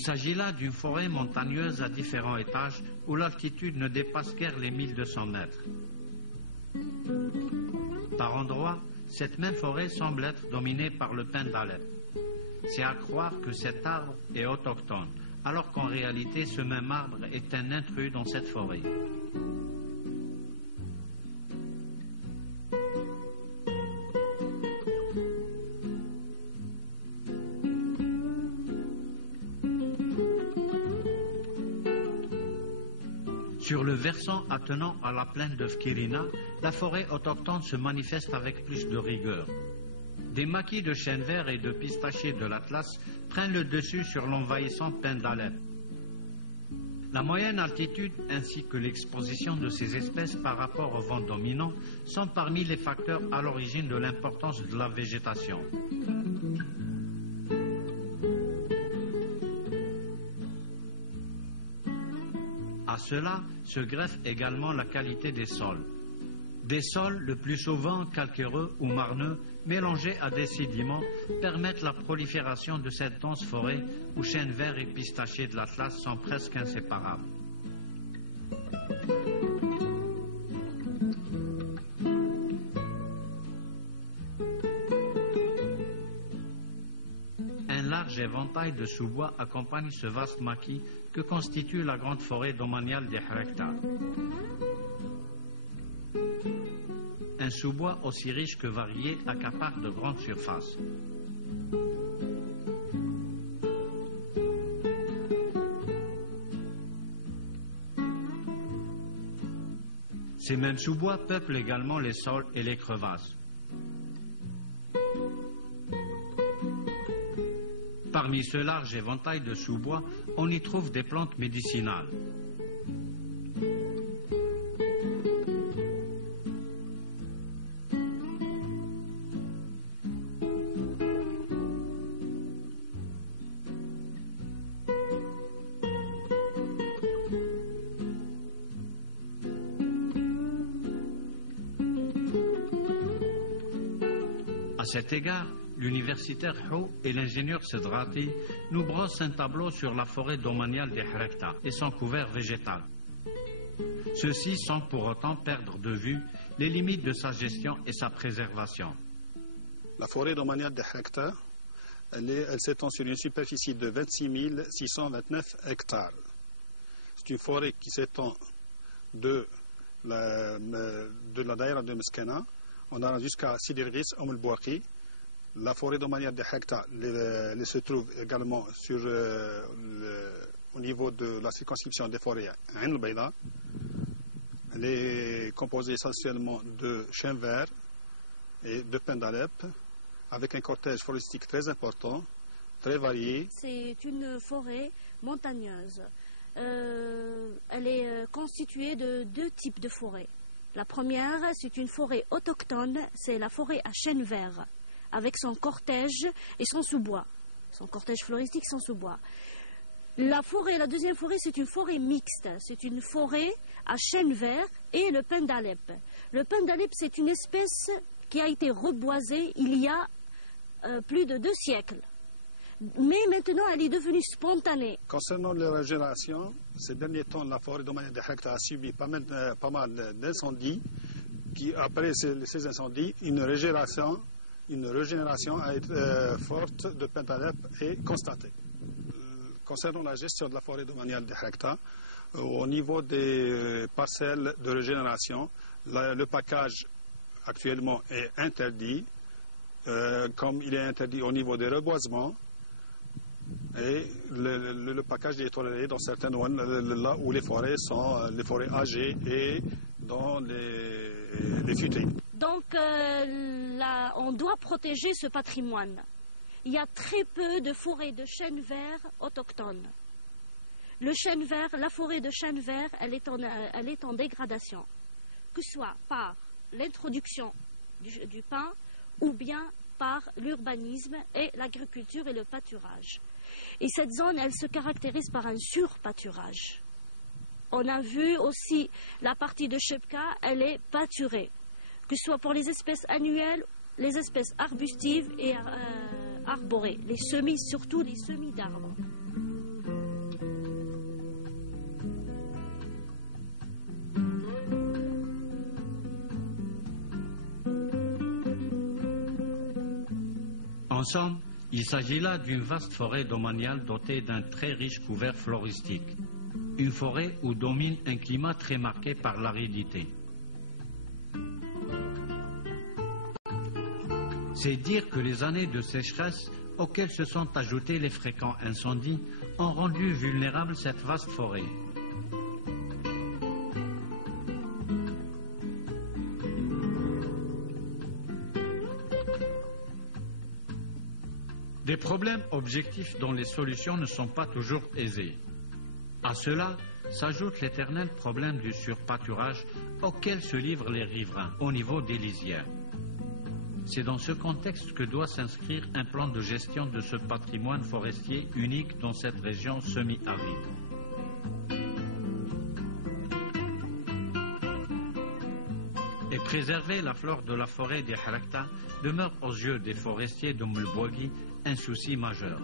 s'agit là d'une forêt montagneuse à différents étages où l'altitude ne dépasse guère les 1200 mètres. Par endroits, cette même forêt semble être dominée par le pin d'Alep. C'est à croire que cet arbre est autochtone, alors qu'en réalité ce même arbre est un intrus dans cette forêt. Sur le versant attenant à la plaine de Fkirina, la forêt autochtone se manifeste avec plus de rigueur. Des maquis de chênes verts et de pistachiers de l'Atlas prennent le dessus sur l'envahissant pin d'Alep. La moyenne altitude ainsi que l'exposition de ces espèces par rapport au vent dominant sont parmi les facteurs à l'origine de l'importance de la végétation. À cela se greffe également la qualité des sols. Des sols, le plus souvent calcaireux ou marneux, mélangés à des sédiments, permettent la prolifération de cette dense forêt où chênes verts et pistachiers de l'Atlas sont presque inséparables. Un large éventail de sous-bois accompagne ce vaste maquis que constitue la grande forêt domaniale des Harekta. Un sous-bois aussi riche que varié accapare de grandes surfaces. Ces mêmes sous-bois peuplent également les sols et les crevasses. Parmi ce large éventail de sous-bois, on y trouve des plantes médicinales. À cet égard, l'universitaire Hou et l'ingénieur Sedrati nous brossent un tableau sur la forêt domaniale des Harekta et son couvert végétal. Ceux-ci sans pour autant perdre de vue les limites de sa gestion et sa préservation. La forêt domaniale des Harekta, elle s'étend sur une superficie de 26 629 hectares. C'est une forêt qui s'étend de la daïra de Meskena, on a jusqu'à Sidi Ghis, Om el-Bouaki. La forêt domaniale de Harekta se trouve également au niveau de la circonscription des forêts Ain el-Bayda. Elle est composée essentiellement de chênes verts et de pins d'Alep, avec un cortège floristique très important, très varié. C'est une forêt montagneuse. Elle est constituée de deux types de forêts. La première, c'est une forêt autochtone, c'est la forêt à chênes verts, avec son cortège et son sous-bois, son cortège floristique, son sous-bois. La deuxième forêt, c'est une forêt mixte, c'est une forêt à chênes verts et le pin d'Alep. Le pin d'Alep, c'est une espèce qui a été reboisée il y a plus de 2 siècles. Mais maintenant, elle est devenue spontanée. Concernant la régénération, ces derniers temps, la forêt domaniale de Harekta a subi pas mal d'incendies. Après ces incendies, une régénération forte de pin d'Alep est constatée. Concernant la gestion de la forêt domaniale de Harekta, au niveau des parcelles de régénération, le package actuellement est interdit, comme il est interdit au niveau des reboisements. Et le package est toléré dans certaines zones, là où les forêts sont les forêts âgées et dans les futaies. Donc on doit protéger ce patrimoine. Il y a très peu de forêts de chênes verts autochtones. Le chêne vert, la forêt de chêne vert, elle est en dégradation, que ce soit par l'introduction du pin ou bien par l'urbanisme et l'agriculture et le pâturage. Et cette zone, elle se caractérise par un surpâturage. On a vu aussi la partie de Chebka, elle est pâturée, que ce soit pour les espèces annuelles, les espèces arbustives et arborées, les semis, surtout les semis d'arbres. En somme, il s'agit là d'une vaste forêt domaniale dotée d'un très riche couvert floristique. Une forêt où domine un climat très marqué par l'aridité. C'est dire que les années de sécheresse, auxquelles se sont ajoutés les fréquents incendies, ont rendu vulnérable cette vaste forêt. Des problèmes objectifs dont les solutions ne sont pas toujours aisées. À cela s'ajoute l'éternel problème du surpâturage auquel se livrent les riverains au niveau des lisières. C'est dans ce contexte que doit s'inscrire un plan de gestion de ce patrimoine forestier unique dans cette région semi-aride. Et préserver la flore de la forêt des Harakta demeure aux yeux des forestiers de Moulbouagui un souci majeur.